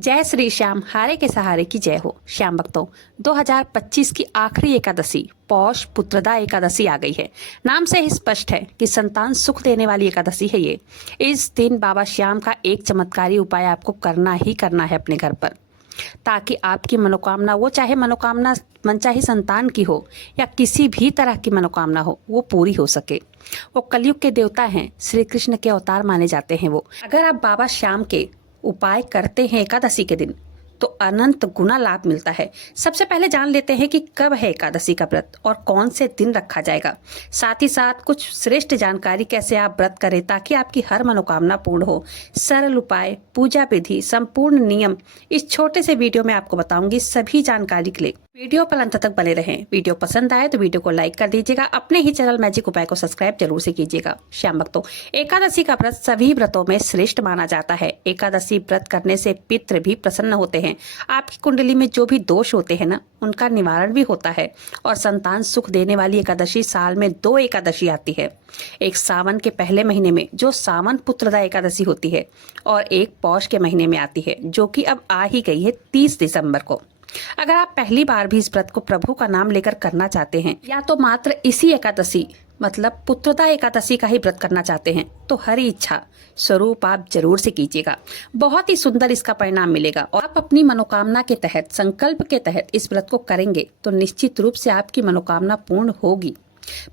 जय श्री श्याम, हारे के सहारे की जय हो। श्याम भक्तों, 2025 की आखिरी एकादशी पौष पुत्रदा एकादशी आ गई है। नाम से ही स्पष्ट है कि संतान सुख देने वाली एकादशी है ये। इस दिन बाबा श्याम का एक चमत्कारी उपाय आपको करना ही करना है अपने घर पर, ताकि आपकी मनोकामना, वो चाहे मनोकामना मनचाही संतान की हो या किसी भी तरह की मनोकामना हो, वो पूरी हो सके। वो कलयुग के देवता हैं, श्री कृष्ण के अवतार माने जाते हैं वो। अगर आप बाबा श्याम के उपाय करते हैं एकादशी के दिन तो अनंत गुना लाभ मिलता है। सबसे पहले जान लेते हैं कि कब है एकादशी का व्रत और कौन से दिन रखा जाएगा। साथ ही साथ कुछ श्रेष्ठ जानकारी कैसे आप व्रत करें ताकि आपकी हर मनोकामना पूर्ण हो। सरल उपाय, पूजा विधि, संपूर्ण नियम इस छोटे से वीडियो में आपको बताऊंगी। सभी जानकारी के लिए वीडियो पर अंत तक बने रहें। वीडियो पसंद आए तो वीडियो को लाइक कर दीजिएगा। अपने ही चैनल मैजिक उपाय को सब्सक्राइब जरूर से कीजिएगा। श्याम भक्तों, एकादशी का व्रत सभी व्रतों में श्रेष्ठ माना जाता है। एकादशी व्रत करने से पितृ भी प्रसन्न होते हैं। आपकी कुंडली में जो भी दोष होते हैं ना, उनका निवारण भी होता है। और संतान सुख देने वाली एकादशी साल में 2 एकादशी आती है। एक सावन के पहले महीने में जो सावन पुत्रदा एकादशी होती है, और एक पौष के महीने में आती है जो कि अब आ ही गई है 30 दिसंबर को। अगर आप पहली बार भी इस व्रत को प्रभु का नाम लेकर करना चाहते हैं या तो मात्र इसी एकादशी मतलब पुत्रदा एकादशी का ही व्रत करना चाहते हैं, तो हरी इच्छा स्वरूप आप जरूर से कीजिएगा। बहुत ही सुंदर इसका परिणाम मिलेगा। और आप अपनी मनोकामना के तहत, संकल्प के तहत इस व्रत को करेंगे तो निश्चित रूप से आपकी मनोकामना पूर्ण होगी।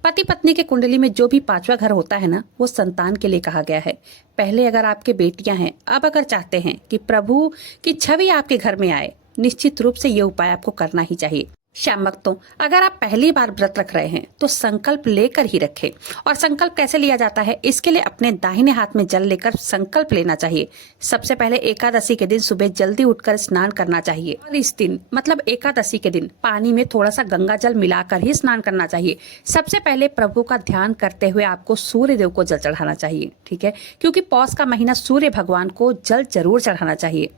पति पत्नी के कुंडली में जो भी 5वां घर होता है ना, वो संतान के लिए कहा गया है। पहले अगर आपके बेटियां हैं, अब अगर चाहते हैं कि प्रभु की छवि आपके घर में आए, निश्चित रूप से ये उपाय आपको करना ही चाहिए। श्याम भक्तों, अगर आप पहली बार व्रत रख रहे हैं तो संकल्प लेकर ही रखें। और संकल्प कैसे लिया जाता है, इसके लिए अपने दाहिने हाथ में जल लेकर संकल्प लेना चाहिए। सबसे पहले एकादशी के दिन सुबह जल्दी उठकर स्नान करना चाहिए। और इस दिन मतलब एकादशी के दिन पानी में थोड़ा सा गंगा जल मिलाकर ही स्नान करना चाहिए। सबसे पहले प्रभु का ध्यान करते हुए आपको सूर्य देव को जल चढ़ाना चाहिए, ठीक है, क्योंकि पौष का महीना सूर्य भगवान को जल जरूर चढ़ाना चाहिए।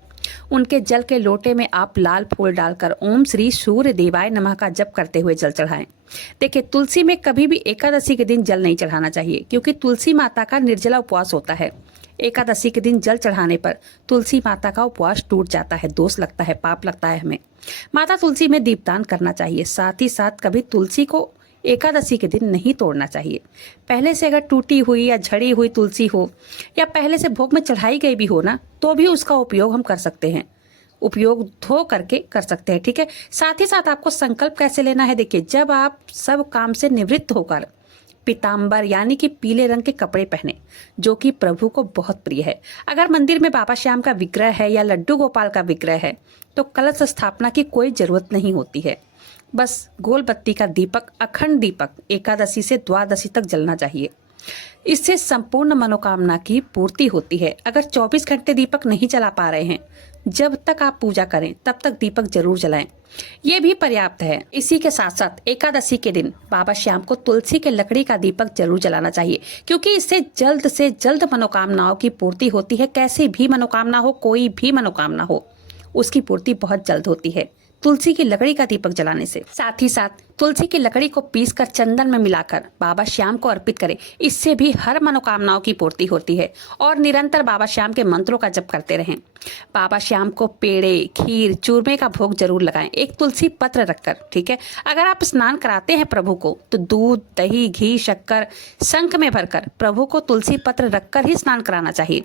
उनके जल के लोटे में आप लाल फूल डालकर ओम श्री सूर्य देवाय नमः का जप करते हुए जल चढ़ाएं। देखिए, तुलसी में कभी भी एकादशी के दिन जल नहीं चढ़ाना चाहिए, क्योंकि तुलसी माता का निर्जला उपवास होता है। एकादशी के दिन जल चढ़ाने पर तुलसी माता का उपवास टूट जाता है, दोष लगता है, पाप लगता है हमें। माता तुलसी में दीपदान करना चाहिए। साथ ही साथ कभी तुलसी को एकादशी के दिन नहीं तोड़ना चाहिए। पहले से अगर टूटी हुई या झड़ी हुई तुलसी हो या पहले से भोग में चढ़ाई गई भी हो ना, तो भी उसका उपयोग हम कर सकते हैं। उपयोग धो करके कर सकते हैं, ठीक है। साथ ही साथ आपको संकल्प कैसे लेना है, देखिए, जब आप सब काम से निवृत्त होकर पीताम्बर यानी कि पीले रंग के कपड़े पहने, जो कि प्रभु को बहुत प्रिय है। अगर मंदिर में बाबा श्याम का विग्रह है या लड्डू गोपाल का विग्रह है तो कलश स्थापना की कोई जरूरत नहीं होती है। बस गोल बत्ती का दीपक, अखंड दीपक एकादशी से द्वादशी तक जलना चाहिए। इससे संपूर्ण मनोकामना की पूर्ति होती है। अगर 24 घंटे दीपक नहीं जला पा रहे हैं, जब तक आप पूजा करें तब तक दीपक जरूर जलाएं, ये भी पर्याप्त है। इसी के साथ साथ एकादशी के दिन बाबा श्याम को तुलसी के लकड़ी का दीपक जरूर जलाना चाहिए, क्योंकि इससे जल्द से जल्द मनोकामनाओं की पूर्ति होती है। कैसी भी मनोकामना हो, कोई भी मनोकामना हो, उसकी पूर्ति बहुत जल्द होती है तुलसी की लकड़ी का दीपक जलाने से। साथ ही साथ तुलसी की लकड़ी को पीसकर चंदन में मिलाकर बाबा श्याम को अर्पित करें। इससे भी हर मनोकामनाओं की पूर्ति होती है। और निरंतर बाबा श्याम के मंत्रों का जप करते रहें। बाबा श्याम को पेड़े, खीर, चूरमे का भोग जरूर लगाएं, एक तुलसी पत्र रखकर, ठीक है। अगर आप स्नान कराते हैं प्रभु को तो दूध, दही, घी, शक्कर शंख में भरकर प्रभु को तुलसी पत्र रखकर ही स्नान कराना चाहिए।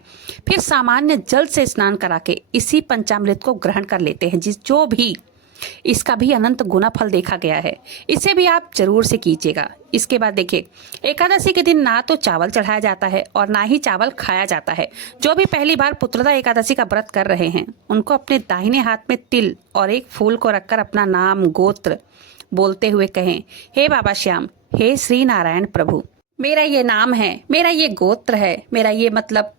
फिर सामान्य जल से स्नान करा के इसी पंचामृत को ग्रहण कर लेते हैं, जो भी इसका भी अनंत गुना फल देखा गया है। इसे भी आप जरूर से कीजिएगा। इसके बाद देखिए, एकादशी के दिन ना तो चावल चढ़ाया जाता है और ना ही चावल खाया जाता है। जो भी पहली बार पुत्रदा एकादशी का व्रत कर रहे हैं, उनको अपने दाहिने हाथ में तिल और एक फूल को रखकर अपना नाम, गोत्र बोलते हुए कहें, हे बाबा श्याम, हे श्री नारायण प्रभु, मेरा ये नाम है, मेरा ये गोत्र है, मेरा ये मतलब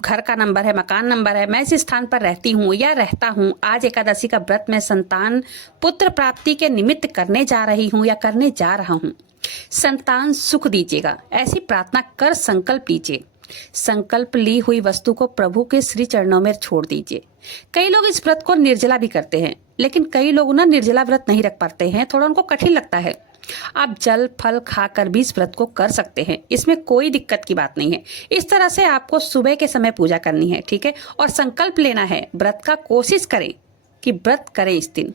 घर का नंबर है, मकान नंबर है, मैं इस स्थान पर रहती हूँ या रहता हूँ। आज एकादशी का व्रत मैं संतान पुत्र प्राप्ति के निमित्त करने जा रही हूँ या करने जा रहा हूँ। संतान सुख दीजिएगा, ऐसी प्रार्थना कर संकल्प लीजिए। संकल्प ली हुई वस्तु को प्रभु के श्री चरणों में छोड़ दीजिए। कई लोग इस व्रत को निर्जला भी करते हैं, लेकिन कई लोग ना निर्जला व्रत नहीं रख पाते हैं, थोड़ा उनको कठिन लगता है। आप जल फल खाकर भी इस व्रत को कर सकते हैं, इसमें कोई दिक्कत की बात नहीं है। इस तरह से आपको सुबह के समय पूजा करनी है, ठीक है, और संकल्प लेना है। व्रत का कोशिश करें कि व्रत करें इस दिन।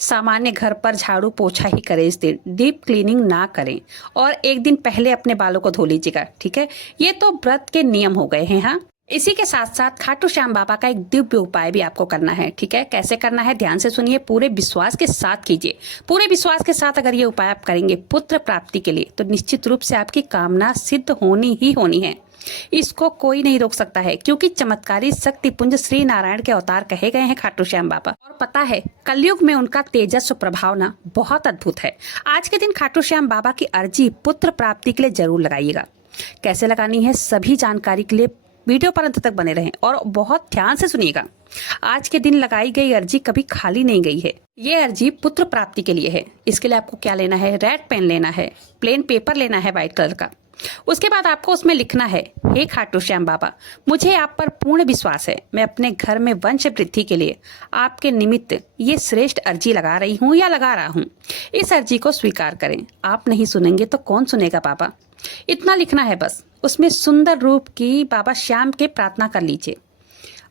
सामान्य घर पर झाड़ू पोछा ही करें इस दिन, डीप क्लीनिंग ना करें, और एक दिन पहले अपने बालों को धो लीजिएगा, ठीक है। ये तो व्रत के नियम हो गए हैं। हाँ, इसी के साथ साथ खाटू श्याम बाबा का एक दिव्य उपाय भी आपको करना है, ठीक है। कैसे करना है ध्यान से सुनिए, पूरे विश्वास के साथ कीजिए। पूरे विश्वास के साथ अगर ये उपाय आप करेंगे पुत्र प्राप्ति के लिए, तो निश्चित रूप से आपकी कामना सिद्ध होनी ही होनी है। इसको कोई नहीं रोक सकता है, क्योंकि चमत्कारी शक्ति पुंज श्री नारायण के अवतार कहे गए हैं खाटू श्याम बाबा। और पता है, कलयुग में उनका तेजस्व प्रभाव ना बहुत अद्भुत है। आज के दिन खाटू श्याम बाबा की अर्जी पुत्र प्राप्ति के लिए जरूर लगाइएगा। कैसे लगानी है सभी जानकारी के लिए वीडियो पर अंत तक बने रहें और बहुत ध्यान से सुनिएगा। आज के दिन लगाई गई अर्जी कभी खाली नहीं गई है। ये अर्जी पुत्र प्राप्ति के लिए है। इसके लिए आपको क्या लेना है, रेड पेन लेना है, प्लेन पेपर लेना है व्हाइट कलर का। उसके बाद आपको उसमें लिखना है, हे खाटू श्याम बाबा, मुझे आप पर पूर्ण विश्वास है। मैं अपने घर में वंश वृद्धि के लिए आपके निमित्त ये श्रेष्ठ अर्जी लगा रही हूँ या लगा रहा हूँ। इस अर्जी को स्वीकार करें। आप नहीं सुनेंगे तो कौन सुनेगा बाबा। इतना लिखना है बस। उसमें सुंदर रूप की बाबा श्याम के प्रार्थना कर लीजिए।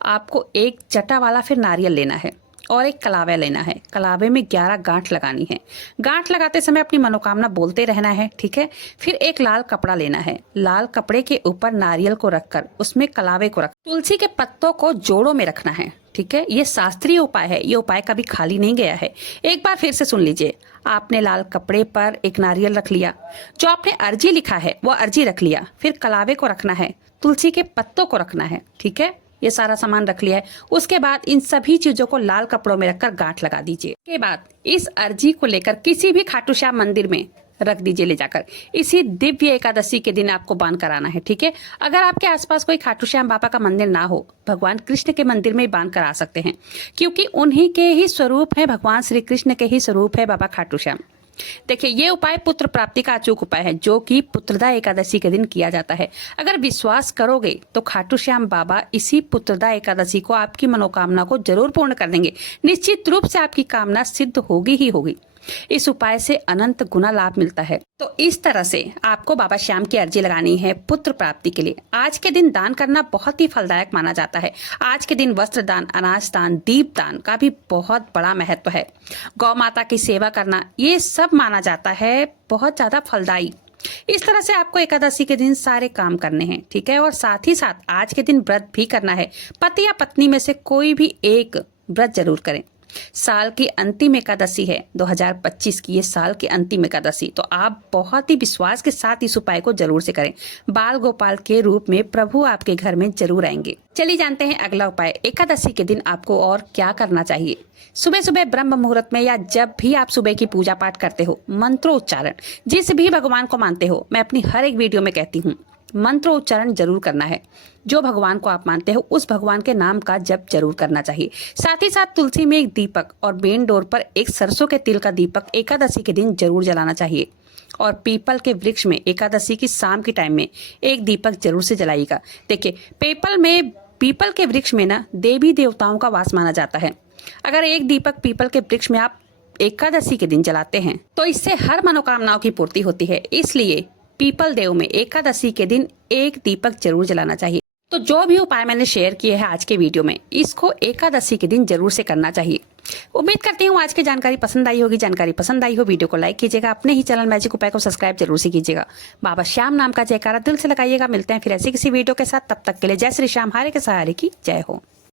आपको एक जटा वाला फिर नारियल लेना है और एक कलावा लेना है। कलावे में 11 गांठ लगानी है। गांठ लगाते समय अपनी मनोकामना बोलते रहना है, ठीक है। फिर एक लाल कपड़ा लेना है। लाल कपड़े के ऊपर नारियल को रखकर उसमें कलावे को रख, तुलसी के पत्तों को जोड़ों में रखना है, ठीक है। ये शास्त्रीय उपाय है, ये उपाय कभी खाली नहीं गया है। एक बार फिर से सुन लीजिए। आपने लाल कपड़े पर एक नारियल रख लिया, जो आपने अर्जी लिखा है वो अर्जी रख लिया, फिर कलावे को रखना है, तुलसी के पत्तों को रखना है, ठीक है। ये सारा सामान रख लिया है। उसके बाद इन सभी चीजों को लाल कपड़ों में रखकर गांठ लगा दीजिए। के बाद इस अर्जी को लेकर किसी भी खाटू श्याम मंदिर में रख दीजिए ले जाकर। इसी दिव्य एकादशी के दिन आपको बांध कराना है, ठीक है। अगर आपके आसपास कोई खाटू श्याम बाबा का मंदिर ना हो, भगवान कृष्ण के मंदिर में बांध करा सकते हैं, क्योंकि उन्हीं के ही स्वरूप है, भगवान श्री कृष्ण के ही स्वरूप है बाबा खाटू श्याम। देखिए, ये उपाय पुत्र प्राप्ति का अचूक उपाय है, जो कि पुत्रदा एकादशी के दिन किया जाता है। अगर विश्वास करोगे तो खाटू श्याम बाबा इसी पुत्रदा एकादशी को आपकी मनोकामना को जरूर पूर्ण कर देंगे। निश्चित रूप से आपकी कामना सिद्ध होगी ही होगी। इस उपाय से अनंत गुना लाभ मिलता है। तो इस तरह से आपको बाबा श्याम की अर्जी लगानी है पुत्र प्राप्ति के लिए। आज के दिन दान करना बहुत ही फलदायक माना जाता है। आज के दिन वस्त्र दान, अनाज दान, दीप दान का भी बहुत बड़ा महत्व है। गौ माता की सेवा करना, ये सब माना जाता है बहुत ज्यादा फलदायी। इस तरह से आपको एकादशी के दिन सारे काम करने हैं, ठीक है। और साथ ही साथ आज के दिन व्रत भी करना है। पति या पत्नी में से कोई भी एक व्रत जरूर करें। साल की अंतिम एकादशी है 2025 की, ये साल की अंतिम एकादशी। तो आप बहुत ही विश्वास के साथ इस उपाय को जरूर से करें। बाल गोपाल के रूप में प्रभु आपके घर में जरूर आएंगे। चलिए जानते हैं अगला उपाय। एकादशी के दिन आपको और क्या करना चाहिए। सुबह सुबह ब्रह्म मुहूर्त में या जब भी आप सुबह की पूजा पाठ करते हो, मंत्रोच्चारण, जिस भी भगवान को मानते हो, मैं अपनी हर एक वीडियो में कहती हूँ, मंत्रोच्चारण जरूर करना है। जो भगवान को आप मानते हो उस भगवान के नाम का जप जरूर करना चाहिए। साथ ही साथ तुलसी में एक दीपक और मेन डोर पर एक सरसों के तिल का दीपक एकादशी के दिन जरूर जलाना चाहिए। और पीपल के वृक्ष में एकादशी की शाम के टाइम में एक दीपक जरूर से जलाइएगा। देखिए, पीपल के वृक्ष में ना देवी देवताओं का वास माना जाता है। अगर एक दीपक पीपल के वृक्ष में आप एकादशी के दिन जलाते हैं तो इससे हर मनोकामनाओं की पूर्ति होती है। इसलिए पीपल देव में एकादशी के दिन एक दीपक जरूर जलाना चाहिए। तो जो भी उपाय मैंने शेयर किए हैं आज के वीडियो में, इसको एकादशी के दिन जरूर से करना चाहिए। उम्मीद करती हूँ आज की जानकारी पसंद आई होगी। जानकारी पसंद आई हो वीडियो को लाइक कीजिएगा, अपने ही चैनल मैजिक उपाय को सब्सक्राइब जरूर से कीजिएगा। बाबा श्याम नाम का जयकारा दिल से लगाइएगा। मिलते हैं फिर ऐसी किसी वीडियो के साथ, तब तक के लिए जय श्री श्याम, हारे के सहारे की जय हो।